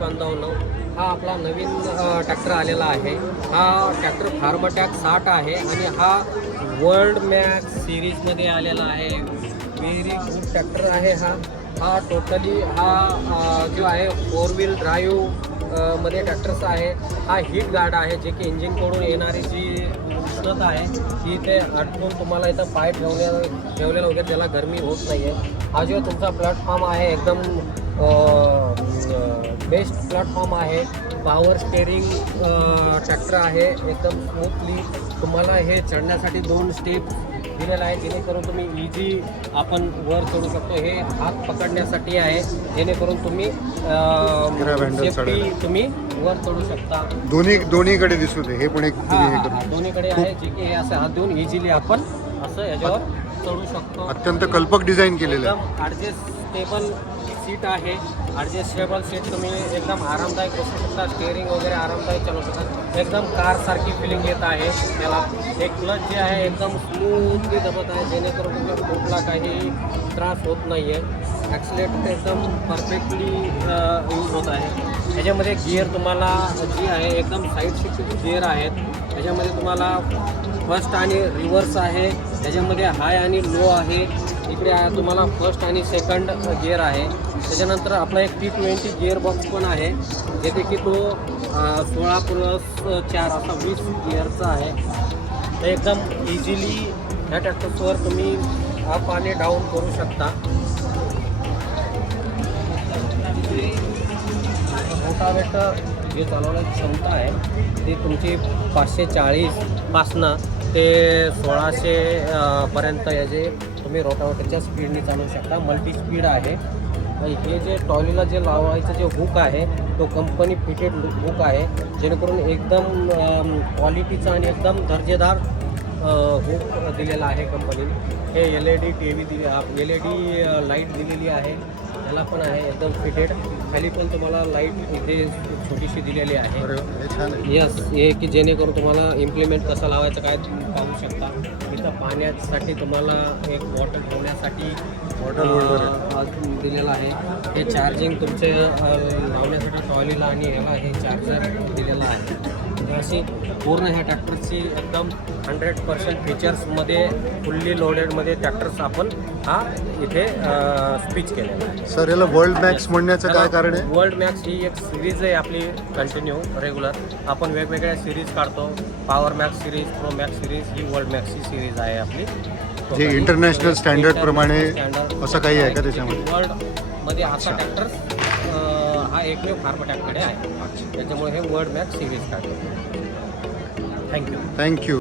बांधवांनो, हा आपला नवीन ट्रॅक्टर आलेला आहे. हा ट्रॅक्टर फार्मट्रॅक 60 आहे आणि हा वर्ल्ड मॅक्स सिरीजमध्ये आलेला आहे. व्हेरी गुड ट्रॅक्टर आहे हा टोटली जो आहे 4 व्हील ड्राईव्ह मध्ये ट्रॅक्टर्स आहे. हा हीट गार्ड आहे, जे की इंजिनकडून येणारी जी उष्णता आहे ती ते अटकून तुम्हाला इथं पाय ठेवलेलं वगैरे त्याला गरमी होत नाही आहे. हा जो तुमचा प्लॅटफॉर्म आहे एकदम बेस्ट प्लॅटफॉर्म आहे. पॉवर स्टेअरिंग ट्रॅक्टर आहे, एकदम स्मूथली तुम्हाला हे चढण्यासाठी 2 स्टेप दिलेला आहे, जेणेकरून तुम्ही इझी आपण वर चढू शकतो. हे हात पकडण्यासाठी आहे, जेणेकरून तुम्ही सेफ्टी तुम्ही वर चढू शकता. दोन्हीकडे दिसू दे, हे पण एक दोन्हीकडे आहे, जे की हे असे हात देऊन इझिली आपण असं याच्यावर चढू शकतो. अत्यंत कल्पक डिझाईन केलेलं आहे. एकदम ॲडजस्टेबल सीट आहे. ॲडजस्टेबल सीट तुम्ही एकदम आरामदायक बसू शकता. स्टेअरिंग वगैरे आरामदायक चालवू शकता. एकदम कारसारखी फिलिंग येत आहे त्याला. एक क्लच जे आहे एकदम स्मूथली दबत आहे, जेणेकरून तुमच्या फूटला काही त्रास होत नाही आहे. ॲक्सिलेटर एकदम परफेक्टली यूज होत आहे. ह्याच्यामध्ये गिअर तुम्हाला जी आहे एकदम साईड शिफ्ट गिअर आहेत. ह्याच्यामध्ये तुम्हाला फर्स्ट आणि रिव्हर्स आहे. त्याच्यामध्ये हाय आणि लो आहे. इकडे तुम्हाला फर्स्ट आणि सेकंड गिअर आहे. त्याच्यानंतर आपला एक T20 गिअर बॉक्स पण आहे, जेथे की तो 16+4 असा 20 गिअरचा आहे. तर एकदम इझिली ह्या ट्रॅक्टर्सवर तुम्ही अप आणि डाऊन करू शकता. रोटावेटर जे चालवण्याची क्षमता आहे ती तुमची 540 पासनं ते 1600 पर्यंत याचे तुम्ही रोटावेटरच्या स्पीडने चालवू शकता. मल्टी स्पीड आहे. हे जे टॉलीला जे लावायचं जे हुक आहे तो कंपनी फिटेड हुक आहे, जेणेकरून एकदम क्वालिटीचा आणि एकदम दर्जेदार हुक दिलेला आहे कंपनीने. हे LED लाईट दिलेली आहे, त्याला पण आहे एकदम फिटेड. खाली पण तुम्हाला लाईट इथे छोटीशी दिलेली आहे. यस, हे की जेणेकरून तुम्हाला इम्प्लिमेंट कसं लावायचं काय पाहू शकता. इथं पाण्यासाठी तुम्हाला एक बॉटल ठेवण्यासाठी दिलेलं आहे. हे चार्जिंग तुमचे लावण्यासाठी टॉयलीला आणि ह्याला हे चार्जर दिलेलं आहे. अशी पूर्ण ह्या ट्रॅक्टरची एकदम 100% फीचर्समध्ये फुल्ली लोडेडमध्ये ट्रॅक्टर्स आपण हा इथे स्पीच केलेला आहे. सर, याला वर्ल्ड मॅक्स म्हणण्याचं काय कारण आहे? वर्ल्ड मॅक्स ही एक सिरीज आहे आपली कंटिन्यू रेग्युलर. आपण वेगवेगळ्या सिरीज काढतो. Power max series, pro max series, ही वर्ल्ड मॅक्सची सिरीज आहे आपली. जे इंटरनॅशनल स्टँडर्ड प्रमाणे असं काही आहे का त्याच्यामध्ये? वर्ल्डमध्ये असा ट्रॅक्टर हा एकमेव फार्मट्रॅककडे आहे, त्याच्यामुळे हे वर्ल्ड मॅक्स सिरीज काढतो. थँक्यू.